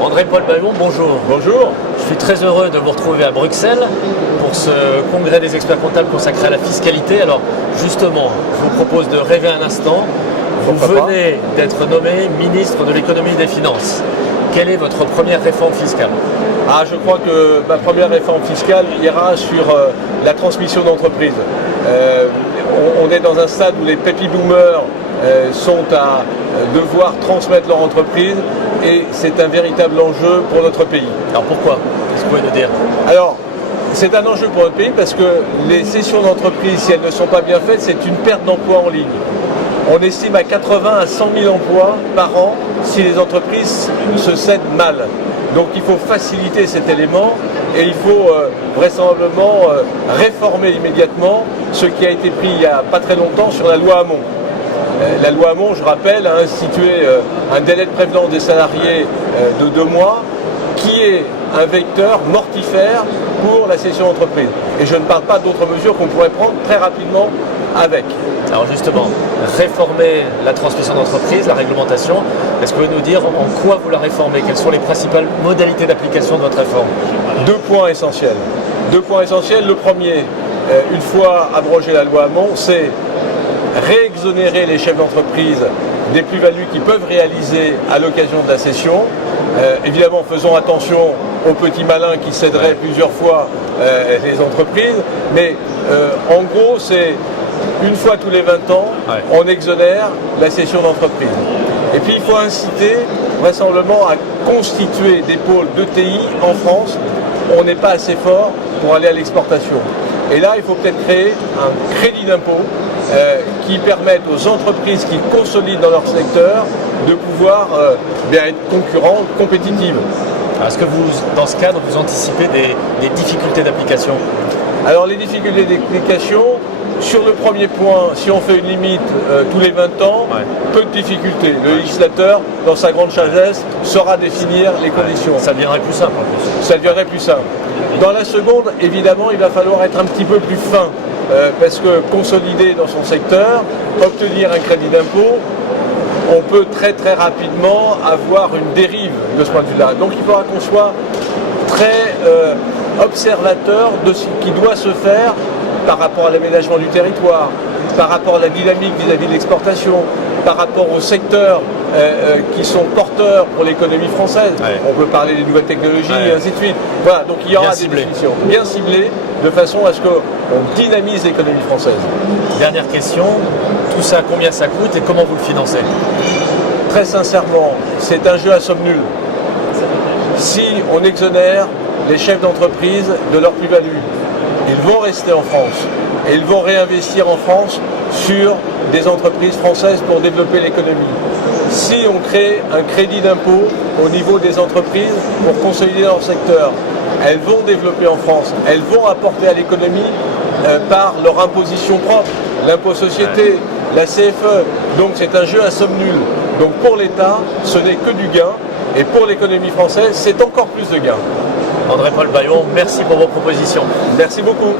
André-Paul Baillon, bonjour. Bonjour. Je suis très heureux de vous retrouver à Bruxelles pour ce congrès des experts comptables consacré à la fiscalité. Alors justement, je vous propose de rêver un instant. Vous venez d'être nommé ministre de l'économie et des finances. Quelle est votre première réforme fiscale? Je crois que ma première réforme fiscale ira sur la transmission d'entreprise. On est dans un stade où les baby boomers sont à devoir transmettre leur entreprise et c'est un véritable enjeu pour notre pays. Alors pourquoi? Qu'est-ce que vous pouvez nous dire? Alors, c'est un enjeu pour notre pays parce que les cessions d'entreprise, si elles ne sont pas bien faites, c'est une perte d'emplois en ligne. On estime à 80 à 100 000 emplois par an si les entreprises se cèdent mal. Donc il faut faciliter cet élément et il faut vraisemblablement réformer immédiatement ce qui a été pris il n'y a pas très longtemps sur la loi Hamon. La loi Hamon, je rappelle, a institué un délai de prévenance des salariés de 2 mois qui est un vecteur mortifère pour la cession d'entreprise. Et je ne parle pas d'autres mesures qu'on pourrait prendre très rapidement avec. Alors justement, réformer la transmission d'entreprise, la réglementation, est-ce que vous pouvez nous dire en quoi vous la réformez? Quelles sont les principales modalités d'application de votre réforme? 2 points essentiels. 2 points essentiels. Le premier, une fois abrogée la loi Hamon, c'est réexonérer les chefs d'entreprise des plus-values qu'ils peuvent réaliser à l'occasion de la cession. Évidemment, faisons attention aux petits malins qui céderaient plusieurs fois les entreprises, mais en gros, c'est une fois tous les 20 ans, on exonère la cession d'entreprise. Et puis, il faut inciter vraisemblablement à constituer des pôles d'ETI en France. On n'est pas assez fort pour aller à l'exportation. Et là, il faut peut-être créer un crédit d'impôt qui permette aux entreprises qui consolident dans leur secteur de pouvoir être concurrentes, compétitives. Est-ce que vous, dans ce cadre, vous anticipez des difficultés d'application? Alors les difficultés d'application, sur le premier point, si on fait une limite tous les 20 ans, peu de difficultés. Le législateur, dans sa grande sagesse, saura définir les conditions. Ça deviendrait plus simple en plus. Ça deviendrait plus simple. Dans la seconde, évidemment, il va falloir être un petit peu plus fin. Parce que consolider dans son secteur, obtenir un crédit d'impôt, on peut très très rapidement avoir une dérive de ce point de vue-là. Donc il faudra qu'on soit très observateur de ce qui doit se faire par rapport à l'aménagement du territoire, par rapport à la dynamique vis-à-vis de l'exportation, par rapport aux secteurs qui sont porteurs pour l'économie française. On peut parler des nouvelles technologies et ainsi de suite. Voilà, donc il y aura des définitions bien ciblées de façon à ce qu'on dynamise l'économie française. Dernière question, tout ça, combien ça coûte et comment vous le financez? Très sincèrement, c'est un jeu à somme nulle. Si on exonère les chefs d'entreprise de leur plus-value, ils vont rester en France et ils vont réinvestir en France sur des entreprises françaises pour développer l'économie. Si on crée un crédit d'impôt au niveau des entreprises pour consolider leur secteur, elles vont développer en France, elles vont apporter à l'économie par leur imposition propre, l'impôt société, la CFE. Donc c'est un jeu à somme nulle. Donc pour l'État, ce n'est que du gain et pour l'économie française, c'est encore plus de gain. André-Paul Baillon, merci pour vos propositions. Merci beaucoup.